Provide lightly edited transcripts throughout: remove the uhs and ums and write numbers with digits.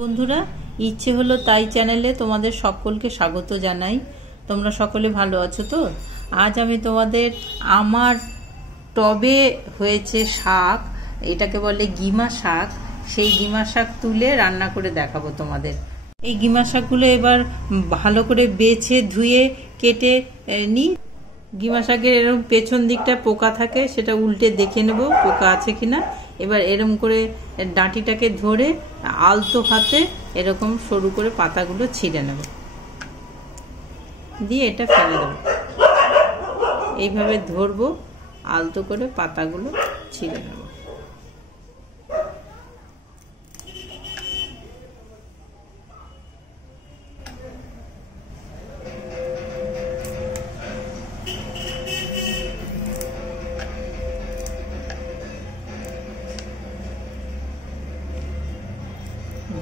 বন্ধুরা, ইচ্ছে হলো তাই চ্যানেলে তোমাদের সকলকে স্বাগত জানাই। তোমরা সকলে ভালো আছো তো? আজ আমি তোমাদের আমার টবে হয়েছে শাক, এটাকে বলে গিমা শাক, সেই গিমা শাক তুলে রান্না করে দেখাবো তোমাদের। এই গিমা শাকগুলো এবার ভালো করে বেছে ধুয়ে কেটে নিই। গিমা শাকের এরকম পেছন দিকটা পোকা থাকে, সেটা উল্টে দেখে নেব পোকা আছে কিনা। এবার এরকম করে ডাঁটিটাকে ধরে আলতো হাতে এরকম সরু করে পাতাগুলো ছিঁড়ে নেব, দিয়ে এটা ফেলে দেব। এইভাবে ধরবো, আলতো করে পাতাগুলো ছিঁড়ে নেব।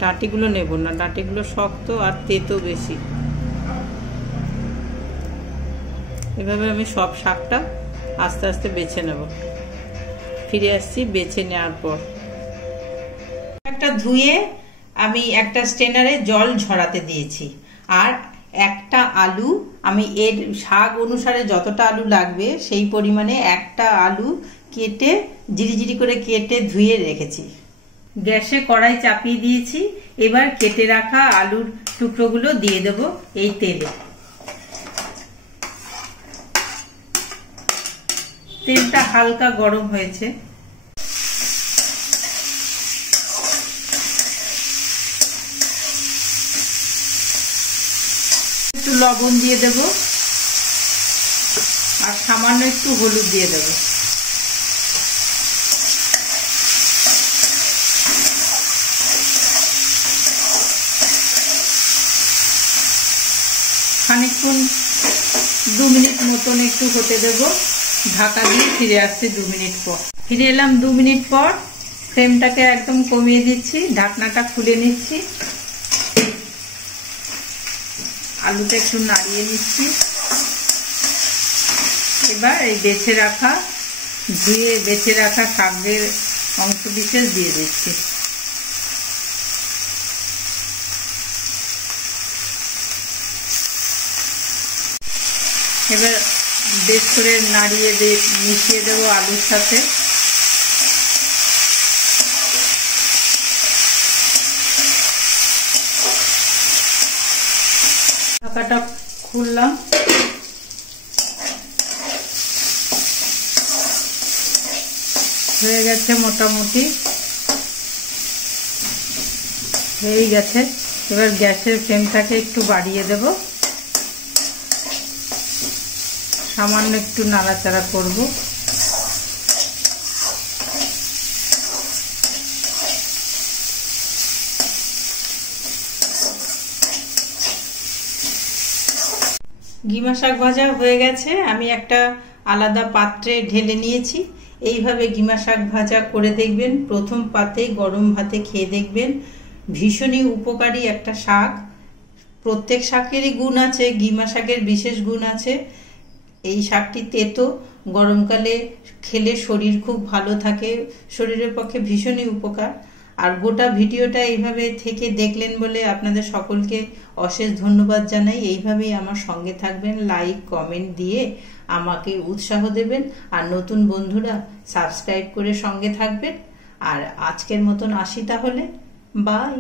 ডাঁটিগুলো নেব না, ডাঁটিগুলো শক্ত আর তেতো বেশি। এভাবে আমি সব শাকটা আস্তে আস্তে বেছে নেব। ফিরে আসছি বেছে নেওয়ার পর। একটা ধুয়ে আমি একটা স্ট্রেনারে জল ঝরাতে দিয়েছি, আর একটা আলু, আমি এর শাক অনুসারে যতটা আলু লাগবে সেই পরিমাণে একটা আলু কেটে জিরি করে কেটে ধুয়ে রেখেছি। গ্যাসে কড়াই চাপিয়ে দিয়েছি। এবার কেটে রাখা আলুর টুকরোগুলো দিয়ে দেব এই তেলে। তেলটা হালকা গরম হয়েছে। একটু লবণ দিয়ে দেব আর সামান্য একটু হলুদ দিয়ে দেব। খানিকক্ষণ 2 মিনিট মতন একটু হতে দেব, ঢাকা দিয়ে ফিরে আসছি 2 মিনিট পর। ফিরে এলাম 2 মিনিট পর। ফ্লেমটাকে একদম কমিয়ে দিচ্ছি, ঢাকনাটা খুলে নিচ্ছি। আলুটা একটু নাড়িয়ে নিচ্ছি। এবার এই ধুয়ে বেছে রাখা শাকের অংশ বিশেষ দিয়ে দিচ্ছি। এবার বেশ করে নাড়িয়ে মিশিয়ে দেবো আলুর সাথে। ঢাকাটা খুললাম। হয়ে গেছে, মোটামুটি হয়ে গেছে। এবার গ্যাসের ফ্লেমটাকে একটু বাড়িয়ে দেব, সামান্য একটু নাড়াচাড়া করব। গিমা শাক ভাজা হয়ে গেছে। আমি একটা আলাদা পাত্রে ঢেলে নিয়েছি। এইভাবে গিমা শাক ভাজা করে দেখবেন, প্রথম পাতে গরম ভাতে খেয়ে দেখবেন। ভীষণই উপকারী একটা শাক। প্রত্যেক শাকেরই গুণ আছে, গিমা শাকের বিশেষ গুণ আছে। এই শাকটি তেতো, গরমকালে খেলে শরীর খুব ভালো থাকে, শরীরের পক্ষে ভীষণই উপকার। আর গোটা ভিডিওটা এইভাবে থেকে দেখলেন বলে আপনাদের সকলকে অশেষ ধন্যবাদ জানাই। এইভাবেই আমার সঙ্গে থাকবেন, লাইক কমেন্ট দিয়ে আমাকে উৎসাহ দেবেন। আর নতুন বন্ধুরা সাবস্ক্রাইব করে সঙ্গে থাকবেন। আর আজকের মতন আসি তাহলে, বাই।